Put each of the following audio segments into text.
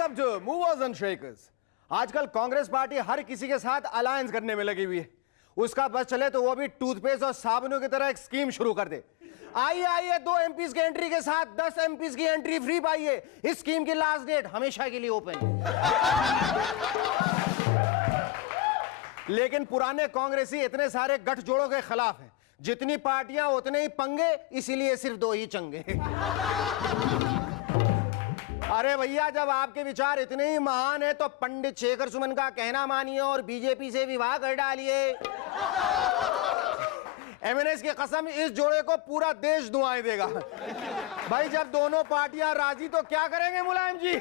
Welcome to movers and shakers. आजकल Congress party हर किसी के साथ अलायंस करने में लगी हुई है। उसका बस चले तो वो भी टूथपेस्ट और साबुनों की तरह एक स्कीम शुरू कर दे। आइए आइए 2 एमपीज की एंट्री के साथ 10 एमपीज की एंट्री फ्री पाइए। इस स्कीम की लास्ट डेट हमेशा के लिए ओपन है। लेकिन पुराने कांग्रेसी इतने सारे गठजोड़ों के खिलाफ हैं। जितनी पार्टियां उतने ही पंगे, इसीलिए सिर्फ 2 ही चंगे। अरे भैया, जब आपके विचार इतने ही महान है तो पंडित शेखर सुमन का कहना मानिए और बीजेपी से विवाह कर डालिए। एमएनएस की कसम, इस जोड़े को पूरा देश दुआएं देगा। भाई, जब दोनों पार्टियां राजी तो क्या करेंगे मुलायम जी।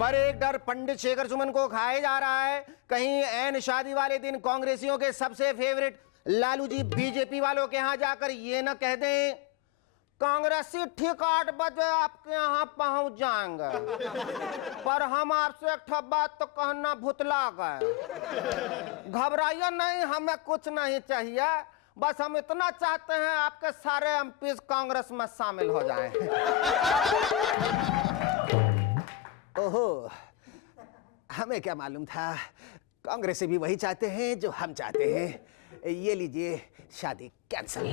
पर एक डर पंडित शेखर सुमन को खाया जा रहा है, कहीं ऐन शादी वाले दिन कांग्रेसियों के सबसे फेवरेट लालू जी बीजेपी वालों के यहां जाकर ये न कह दें, कांग्रेसी ठीक 8 बजे आपके यहाँ पहुंच जाएंगे, पर हम आपसे एक बात तो कहना भुतला गए। घबराइए नहीं, हमें कुछ नहीं चाहिए, बस हम इतना चाहते हैं आपके सारे एमपीज कांग्रेस में शामिल हो जाएं। ओहो, हमें क्या मालूम था, कांग्रेसी भी वही चाहते हैं जो हम चाहते हैं। ये लीजिए, शादी कैंसिल।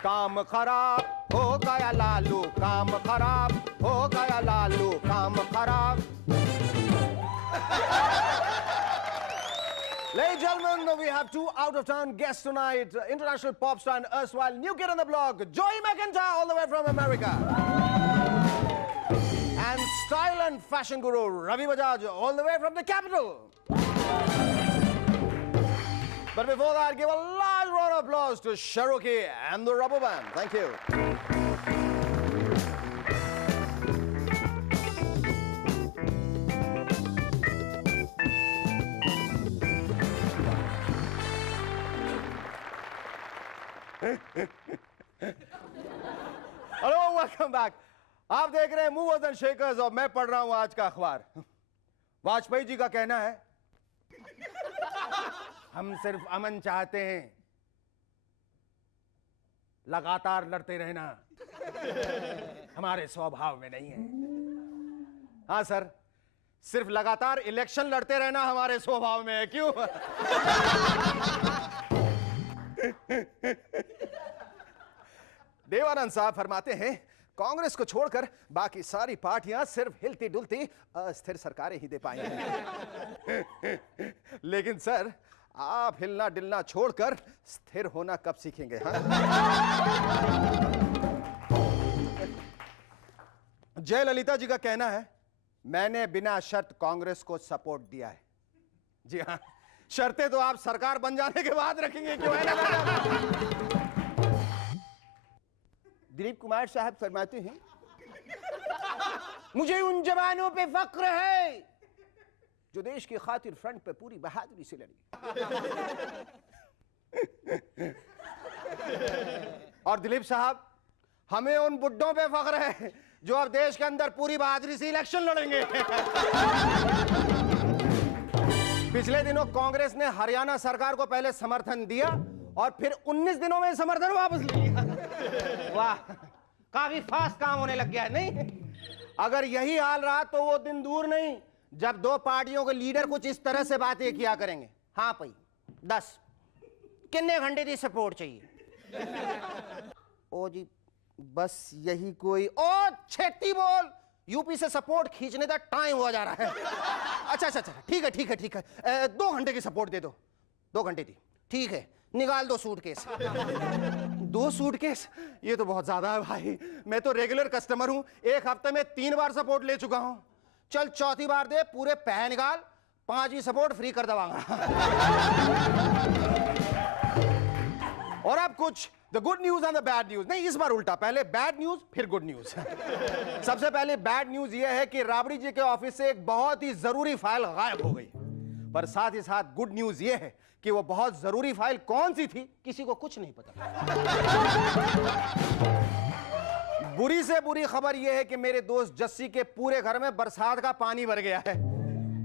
काम खराब हो गया लालू, काम खराब हो गया लालू, काम खराब। Ladies and gentlemen, we have 2 out-of-town guests tonight. International pop star and erstwhile new kid on the block, Joey McIntyre, all the way from America. And style and fashion guru, Ravi Bajaj, all the way from the capital. But before that, give a large round of applause to Cherokee and the Rubber Band. Thank you. Hello, welcome back. आप देख रहे हैं movers and shakers और मैं पढ़ रहा हूं आज का अखबार। वाजपेयी जी का कहना है, हम सिर्फ अमन चाहते हैं, लगातार लड़ते रहना हमारे स्वभाव में नहीं है। हाँ सर, सिर्फ लगातार इलेक्शन लड़ते रहना हमारे स्वभाव में है। क्यों? देवानंद साहब फरमाते हैं, कांग्रेस को छोड़कर बाकी सारी पार्टियां सिर्फ हिलती डुलती अस्थिर सरकारें ही दे पाएंगी। लेकिन सर, आप हिलना डिलना छोड़कर स्थिर होना कब सीखेंगे? हाँ? जयललिता जी का कहना है, मैंने बिना शर्त कांग्रेस को सपोर्ट दिया है। जी हाँ, शर्तें तो आप सरकार बन जाने के बाद रखेंगे, क्यों है ना? दिलीप कुमार साहब फरमाते हैं, मुझे उन जवानों पे फक्र है जो देश की खातिर फ्रंट पे पूरी बहादुरी से लड़ी। और दिलीप साहब, हमें उन बुड्ढों पे फख्र है जो अब देश के अंदर पूरी बहादुरी से इलेक्शन लड़ेंगे। पिछले दिनों कांग्रेस ने हरियाणा सरकार को पहले समर्थन दिया और फिर 19 दिनों में समर्थन वापस ले लिया। वाह, काफी फास्ट काम होने लग गया है, नहीं? अगर यही हाल रहा तो वो दिन दूर नहीं जब 2 पार्टियों के लीडर कुछ इस तरह से बातें किया करेंगे। हाँ भाई, 10 कितने घंटे की सपोर्ट चाहिए? ओ जी, बस यही कोई। ओ छेती बोल, यूपी से सपोर्ट खींचने का टाइम हो जा रहा है। अच्छा, ठीक है, 2 घंटे की सपोर्ट दे दो। 2 घंटे की, ठीक है, निकाल 2 सूटकेस। 2 सूटकेस? ये तो बहुत ज्यादा है भाई, मैं तो रेगुलर कस्टमर हूं, 1 हफ्ते में 3 बार सपोर्ट ले चुका हूं। चल, चौथी बार दे, पूरे पैसे निकाल, 5वीं सपोर्ट फ्री कर दवाऊंगा। और अब कुछ the good news and the bad news. नहीं, इस बार उल्टा, पहले बैड न्यूज फिर गुड न्यूज। सबसे पहले बैड न्यूज यह है कि राबड़ी जी के ऑफिस से एक बहुत ही जरूरी फाइल गायब हो गई। पर साथ ही साथ गुड न्यूज यह है कि वो बहुत जरूरी फाइल कौन सी थी किसी को कुछ नहीं पता। बुरी से बुरी खबर यह है कि मेरे दोस्त जस्सी के पूरे घर में बरसात का पानी भर गया है।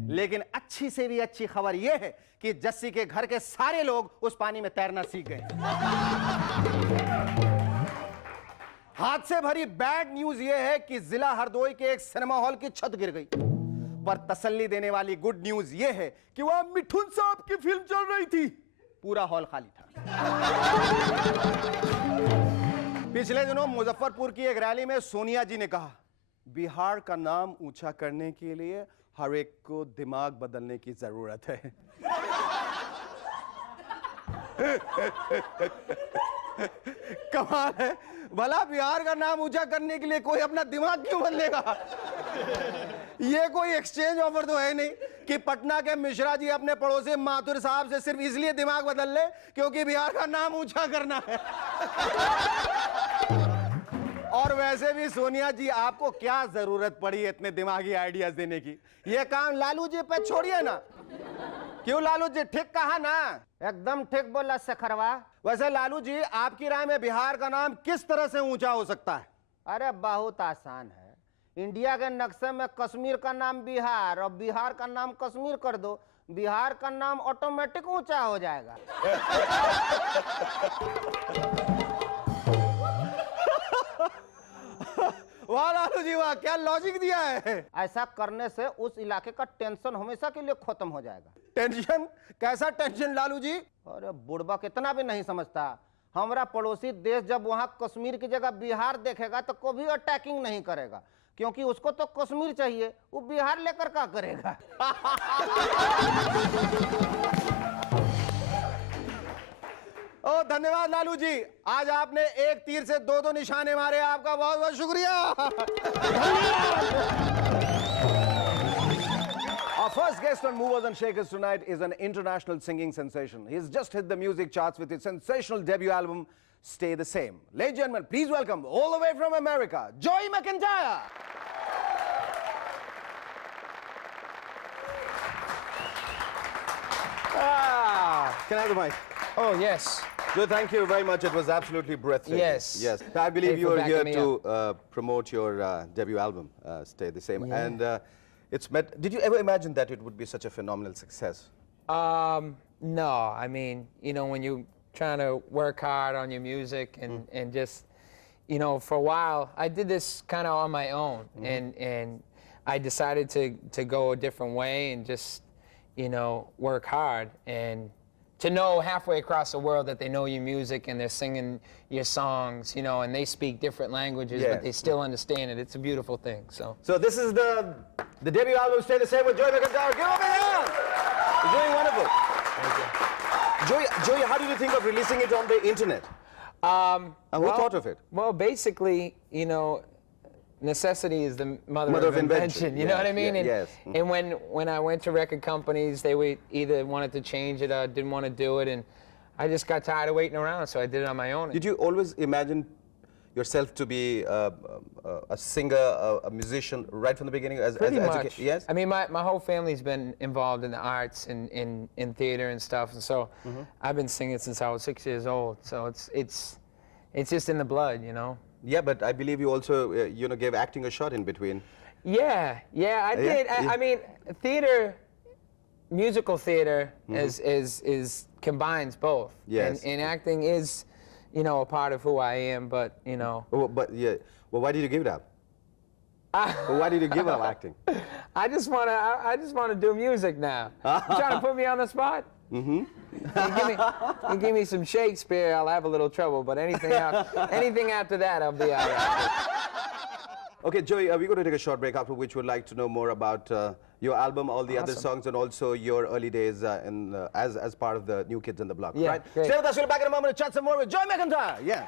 लेकिन अच्छी से भी अच्छी खबर यह है कि जस्सी के घर के सारे लोग उस पानी में तैरना सीख गए। हादसे भरी बैड न्यूज यह है कि जिला हरदोई के एक सिनेमा हॉल की छत गिर गई, पर तसल्ली देने वाली गुड न्यूज यह है कि वहां मिठुन साहब की फिल्म चल रही थी, पूरा हॉल खाली था। पिछले दिनों मुजफ्फरपुर की एक रैली में सोनिया जी ने कहा, बिहार का नाम ऊंचा करने के लिए हर एक को दिमाग बदलने की जरूरत है। कमाल है, भला बिहार का नाम ऊंचा करने के लिए कोई अपना दिमाग क्यों बदलेगा? ये कोई एक्सचेंज ऑफर तो है नहीं कि पटना के मिश्रा जी अपने पड़ोसी माथुर साहब से सिर्फ इसलिए दिमाग बदल ले क्योंकि बिहार का नाम ऊंचा करना है। और वैसे भी सोनिया जी, आपको क्या जरूरत पड़ी इतने दिमागी आइडियाज देने की? ये काम लालू जी पे छोड़िए ना। क्यों लालू जी, ठीक कहा ना? एकदम ठीक बोला शेखरवा। वैसे लालू जी, आपकी राय में बिहार का नाम किस तरह से ऊंचा हो सकता है? अरे बहुत आसान है। इंडिया के नक्शे में कश्मीर का नाम बिहार और बिहार का नाम कश्मीर कर दो, बिहार का नाम ऑटोमेटिक ऊंचा हो जाएगा। वाह लालू जी वाह, क्या लॉजिक दिया है। ऐसा करने से उस इलाके का टेंशन हमेशा के लिए खत्म हो जाएगा। टेंशन? कैसा टेंशन लालू जी? अरे बुढ़बा कितना भी नहीं समझता। हमारा पड़ोसी देश जब वहां कश्मीर की जगह बिहार देखेगा तो कभी अटैकिंग नहीं करेगा, क्योंकि उसको तो कश्मीर चाहिए, वो बिहार लेकर क्या करेगा? ओ धन्यवाद लालू जी, आज आपने एक तीर से दो निशाने मारे, आपका बहुत बहुत शुक्रिया। Our first guest on Movers and Shakers tonight is an international singing sensation. He's just hit the music charts with his sensational debut album, Stay the Same. Ladies and gentlemen, please welcome, all the way from America, Joey McIntyre. Can I have the mic? Oh, yes. So thank you very much. It was absolutely breathtaking. Yes. Yes. I believe you are here backing me to promote your debut album, Stay the Same. Yeah. And it's met. Did you ever imagine that it would be such a phenomenal success? No. I mean, you know, when you're trying to work hard on your music and just, you know, for a while, I did this kind of on my own, and I decided to go a different way and just, you know, work hard and to know halfway across the world that they know your music and they're singing your songs, you know, and they speak different languages, Yes. but they still understand it. It's a beautiful thing. So this is the debut album, Stay the Same, with Joey McIntyre. Give him a hand. It's doing wonderful. Joey, how did you think of releasing it on the internet? And who thought of it? Well, basically, you know, necessity is the mother of invention. You know what I mean? And, yes. and when I went to record companies, they would either wanted to change it or didn't want to do it, and I just got tired of waiting around, so I did it on my own. Did you always imagine yourself to be a singer, a musician, right from the beginning? Pretty much. Yes? I mean, my whole family's been involved in the arts and in theater and stuff, and so I've been singing since I was 6 years old. So it's just in the blood, you know. Yeah, but I believe you also, you know, gave acting a shot in between. Yeah, I did. I mean, theater, musical theater is combines both. Yes. And acting is, you know, a part of who I am, but, you know. Oh, but yeah, well, why did you give it up? Well, why did you give up acting? I just wanna do music now. You trying to put me on the spot? Mm-hmm. You give me some Shakespeare, I'll have a little trouble, but anything after that, I'll be all right. Okay, Joey, we're going to take a short break, after which we'd like to know more about your album, all the other songs, and also your early days as part of the New Kids on the Block. Yeah, right? great. Stay with us. We'll be back in a moment to chat some more with Joey McIntyre. Yes.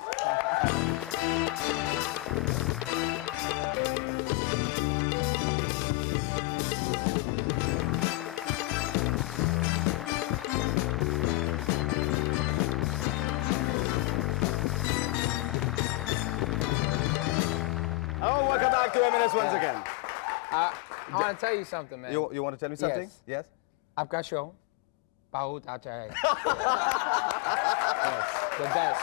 Oh, welcome back to M&S once again. I want to tell you something, man. You want to tell me something? Yes. Yes? आपका show बहुत अच्छा है. Yes, the best.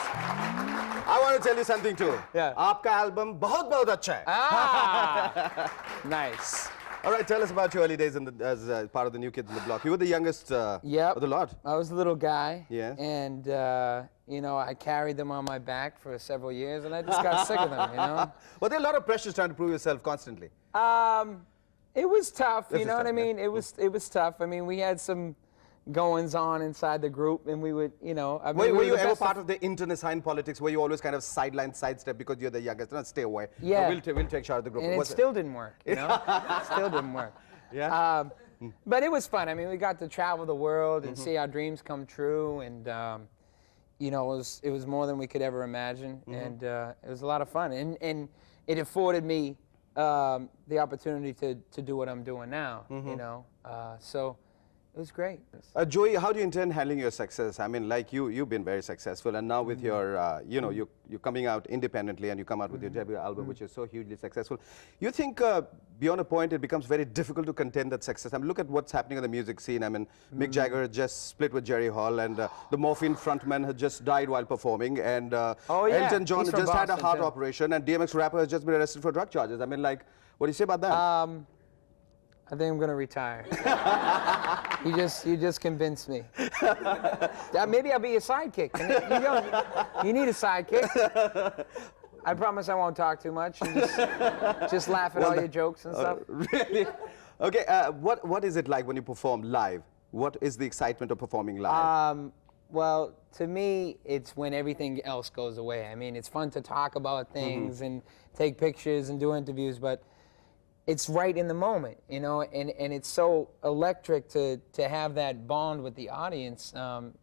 I want to tell you something too. Yeah. आपका album बहुत बहुत अच्छा है. Ah, nice. All right, tell us about your early days as part of the New Kids on the Block. You were the youngest Yep. of the lot. I was a little guy. Yeah. And, you know, I carried them on my back for several years, and I just got sick of them, you know? Were there a lot of pressures trying to prove yourself constantly? It was tough, This you is know what I tough, yeah. mean? It was tough. I mean, we had some goings on inside the group, and we would, you know, I mean, Were we you the ever best of- part of the internecine politics? Were you always kind of sidestep because you're the youngest? No, stay away. No, Yeah. we'll take charge of the group. And it Was still didn't work, you know? It still didn't work. Yeah. But it was fun. I mean, we got to travel the world and see our dreams come true, and you know, it was more than we could ever imagine, and it was a lot of fun, and it afforded me the opportunity to do what I'm doing now, you know. So it was great. Joey, how do you intend handling your success? I mean, like you've been very successful, and now with your, you know, you're coming out independently, and you come out with your debut album, which is so hugely successful. You think beyond a point it becomes very difficult to contain that success? I mean, look at what's happening in the music scene. I mean, Mick Jagger just split with Jerry Hall, and the Morphine frontman has just died while performing, and Oh, yeah. Elton John He's has from just had a Boston, heart too. operation, and DMX rapper has just been arrested for drug charges. I mean, like, what do you say about that? I think I'm gonna retire. You just convinced me. Maybe I'll be a sidekick. You need a sidekick. I promise I won't talk too much and just laugh at all your jokes and stuff. Really? Okay, what is it like when you perform live? What is the excitement of performing live? Well, to me, it's when everything else goes away. I mean, it's fun to talk about things and take pictures and do interviews, but it's right in the moment, you know, and it's so electric to have that bond with the audience.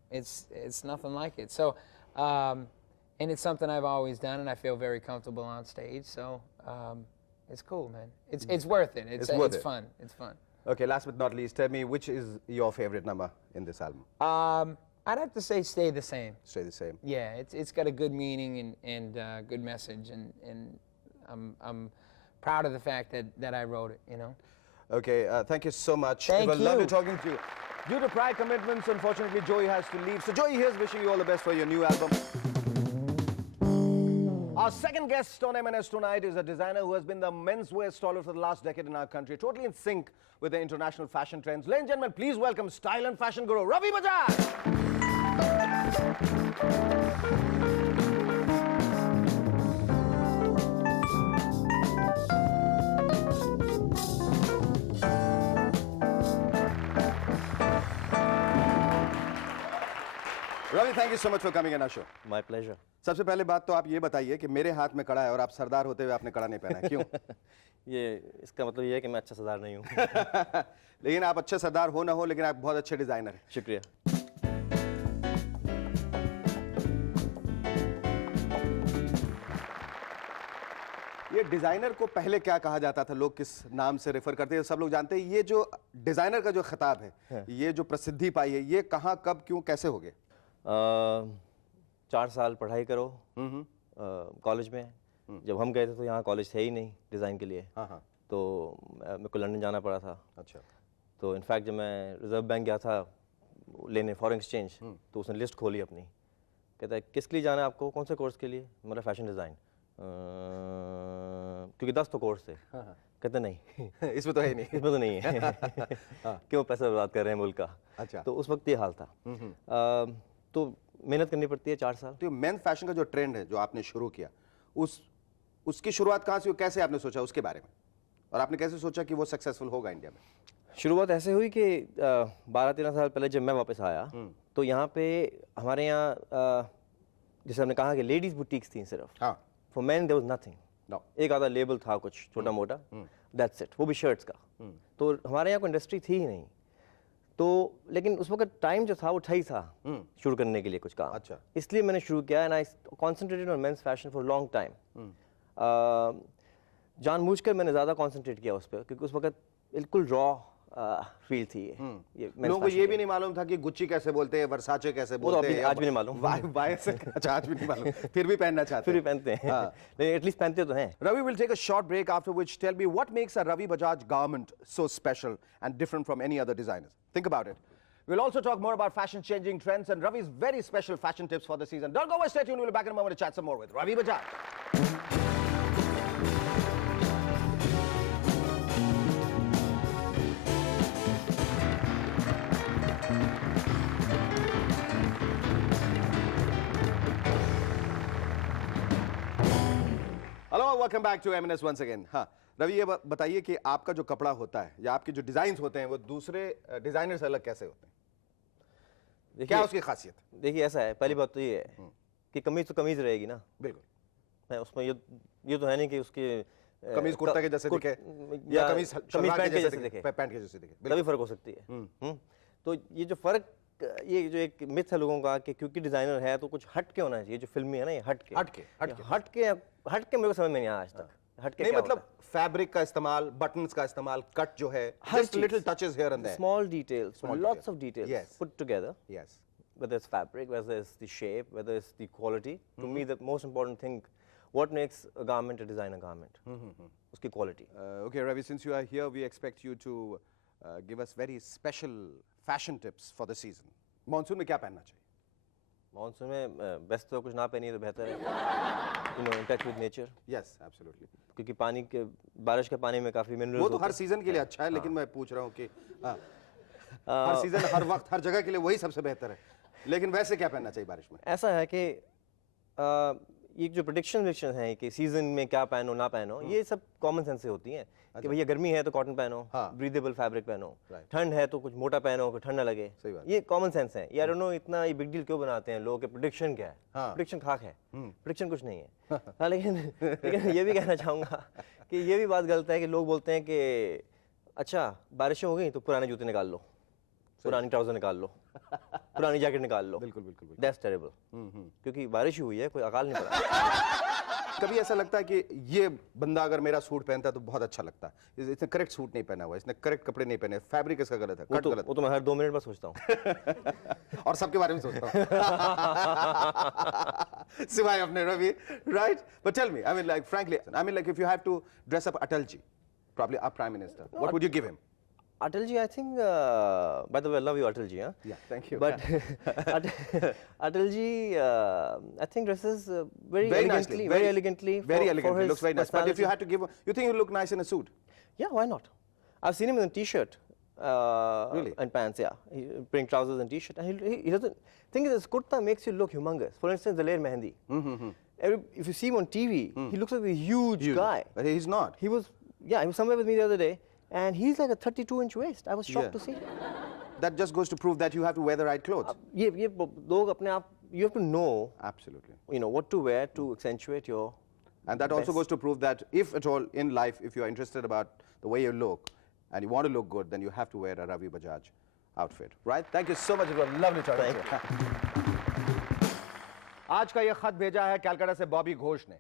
It's nothing like it. So, and it's something I've always done, and I feel very comfortable on stage. So, it's cool, man. It's worth it. It's worth it. fun. It's fun. Okay, last but not least, tell me which is your favorite number in this album? I'd have to say Stay the Same. Stay the same. Yeah, it's got a good meaning and good message, and I'm proud of the fact that I wrote it, you know. Okay, thank you so much. Thank it was lovely you. talking to you. Due to prior commitments, unfortunately, Joey has to leave. So Joey here's wishing you all the best for your new album. Our second guest on M&S tonight is a designer who has been the menswear stalwart for the last decade in our country, totally in sync with the international fashion trends. Ladies and gentlemen, please welcome style and fashion guru, Ravi Bajaj. Ravi, thank you so much for coming on our show. My pleasure. सबसे पहले बात तो आप ये बताइए कि मेरे हाथ में कड़ा है और आप सरदार होते हुए आपने कड़ा नहीं पहना है, क्यों? ये इसका मतलब ये है कि मैं अच्छा सरदार नहीं हूँ। लेकिन आप अच्छे सरदार हो ना हो, लेकिन आप बहुत अच्छे डिजाइनर हैं। शुक्रिया। ये डिजाइनर को पहले क्या कहा जाता था, लोग किस नाम से रेफर करते हैं, सब लोग जानते हैं। ये जो डिजाइनर का जो खिताब है, ये जो प्रसिद्धि पाई है, ये कहाँ, कब, क्यों, कैसे हो गए? 4 साल पढ़ाई करो कॉलेज में। जब हम गए थे तो यहाँ कॉलेज थे ही नहीं डिज़ाइन के लिए। हाँ। तो मेरे को लंदन जाना पड़ा था। अच्छा। तो इनफैक्ट जब मैं रिजर्व बैंक गया था लेने फॉरेन एक्सचेंज, तो उसने लिस्ट खोली अपनी। कहता है किस लिए जाना है आपको, कौन से कोर्स के लिए? मेरा फैशन डिज़ाइन। क्योंकि 10 तो कोर्स थे। कहते नहीं इसमें तो है नहीं। इसमें तो नहीं है। क्यों पैसा बर्बाद कर रहे हैं मुल्क का। अच्छा। तो उस वक्त ये हाल था। तो मेहनत करनी पड़ती है 4 साल। तो मेंस फैशन का जो ट्रेंड है, जो आपने शुरू किया, उसकी शुरुआत कहाँ से हुई, कैसे आपने सोचा उसके बारे में, और आपने कैसे सोचा कि वो सक्सेसफुल होगा इंडिया में? शुरुआत ऐसे हुई कि 12-13 साल पहले जब मैं वापस आया, तो यहाँ पे हमारे यहाँ जैसे हमने कहा कि लेडीज़ बुटीक्स थी सिर्फ। हाँ। For man there was nothing. No. एक आधा लेबल था कुछ छोटा मोटा, दैट्स इट, वो भी शर्ट्स का। तो हमारे यहाँ कोई इंडस्ट्री थी ही नहीं। तो लेकिन उस वक्त टाइम जो था वो था ही था शुरू करने के लिए कुछ काम। अच्छा। इसलिए मैंने शुरू किया and I concentrated on mains fashion for long time. जानबूझकर मैंने ज़्यादा कॉन्सेंट्रेट किया उस पर, क्योंकि उस वक्त बिल्कुल रॉ फील थी ये men's लोगों को fashion ये की। भी नहीं मालूम था कि गुच्ची कैसे बोलते हैं, वर्साचे कैसे वो तो बोलते हैं, आज भी नहीं मालूम। वाई से अच्छा आज भी नहीं मालूम, फिर भी पहनना चाहते फिर भी हैं। पहनते हैं, हाँ। लेकिन एटलीस्ट पहनते तो हैं। Ravi will take a short break, after which tell me what makes a Ravi Bajaj garment so special and different from any other designers. Think about it. We'll also talk more about fashion changing trends and Ravi's very special fashion tips for the season. Don't go away, stay tuned. We'll be back in a moment to chat some more with Ravi Bajaj. Welcome back to MNS once again. हाँ रवि, ये बताइए कि आपका जो कपड़ा होता है या आपके जो डिजाइन होते हैं वो दूसरे डिजाइनर से अलग कैसे होते हैं? क्या उसकी खासियत? देखिए ऐसा है, पहली बात तो ये है कि कमीज तो कमीज रहेगी ना। बिल्कुल। है उसमें ये तो है नहीं कि उसके कमीज कुर्ता के जैसे दिखे या कमीज पैंट के जैसे दिखे, पैंट के जैसे दिखे, तभी फर्क हो सकती है। तो ये जो फर्क, ये जो एक मिथ है लोगों का कि क्योंकि डिजाइनर है तो कुछ हट के होना चाहिए। जो फिल्मी है ना, ये हट के मेरे को समझ में नहीं आया आज तक। हट के नहीं क्या मतलब फैब्रिक का इस्तेमाल, बटन्स का इस्तेमाल, कट जो है, हर just little touches here and there. small details, Small lots details. of details Yes. put together. Yes. Whether it's fabric, whether it's the shape, whether it's the quality. To me, the most important thing, what makes a garment a designer garment? Uski quality. Okay, Ravi, since you are here, we expect you to give us very special fashion tips for the season. Monsoon में क्या पहनना चाहिए? Monsoon में best तो कुछ ना पहनिए तो बेहतर है। In touch with nature. Yes, absolutely. क्योंकि पानी के, बारिश के पानी में काफी मिनरल्स वो तो हर सीजन के लिए अच्छा है, लेकिन मैं पूछ रहा हूँ कि हर सीजन, हर वक्त, हर जगह के लिए वही सबसे बेहतर है। लेकिन वैसे क्या पहनना चाहिए बारिश में? ऐसा है कि ये जो प्रेडिक्शन हैं कि सीजन में क्या पहनो ना पहनो, ये सब कॉमन सेंस से होती हैं कि भैया गर्मी है तो कॉटन पहनो, ब्रीदेबल फैब्रिक पहनो, ठंड है तो कुछ मोटा पहनो कि ठंड ना लगे। ये कॉमन सेंस है। यार नो इतना ये बिग डील क्यों बनाते हैं लोग कि प्रेडिक्शन क्या है? प्रेडिक्शन खाक है, प्रेडिक्शन कुछ नहीं है। हाँ, लेकिन ये भी कहना चाहूँगा कि ये भी बात गलत है कि लोग बोलते हैं कि अच्छा बारिशें हो गई तो पुराने जूते निकाल लो, पुरानी ट्राउजर निकाल लो, पुरानी जैकेट निकाल लो। बिल्कुल बिल्कुल। That's terrible. क्योंकि बारिश ही हुई है, कोई अकाल नहीं पड़ा। कभी ऐसा लगता है कि ये बंदा अगर मेरा सूट पहनता है तो बहुत अच्छा लगता है, इसने करेक्ट सूट नहीं पहना हुआ, इसने करेक्ट कपड़े नहीं पहने, फैब्रिक इसका गलत है, कट गलत वो तो मैं हर 2 मिनट में सोचता हूँ। और सबके बारे में सोचता हूँ सिवाय अपने Ravi, right? But tell me, I mean like frankly, I mean like if you have to dress up Atal ji, probably our prime minister, what would you give him? Atal ji, I think, by the way, I love you, Atal ji. Huh? Yeah, thank you. But Atal ji, I think dresses very nicely, elegantly, very elegantly. Very for elegantly, his looks very nice. But if you had to give, you think he look nice in a suit? Yeah, why not? I've seen him in a t-shirt. Really? And pants, yeah. Wearing trousers and t-shirt. And he doesn't, thing is, his kurta makes you look humongous. For instance, Daler Mehendi. If you see him on TV, he looks like a huge guy. But he's not. He was somewhere with me the other day, and he's like a 32-inch waist. I was shocked to see. That just goes to prove that you have to wear the right clothes. ये लोग अपने आप, you have to know, Absolutely. you know, what to wear to accentuate your. And that also goes to prove that if at all in life, if you are interested about the way you look and you want to look good, then you have to wear a Ravi Bajaj outfit, right? Thank you so much. It was lovely talking to you. आज का ये खत भेजा है कलकत्ता से बॉबी घोष ने।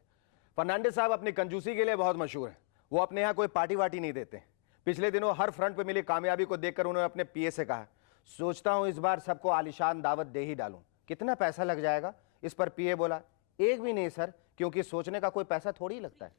फर्नांडिस साहब अपनी कंजूसी के लिए बहुत मशहूर हैं। वो अपने यहाँ कोई पार्टी वार्टी नहीं देते। पिछले दिनों हर फ्रंट पे मिली कामयाबी को देखकर उन्होंने अपने पीए से कहा, सोचता हूँ इस बार सबको आलीशान दावत दे ही डालूं। कितना पैसा लग जाएगा? इस पर पीए बोला, एक भी नहीं सर, क्योंकि सोचने का कोई पैसा थोड़ी लगता है।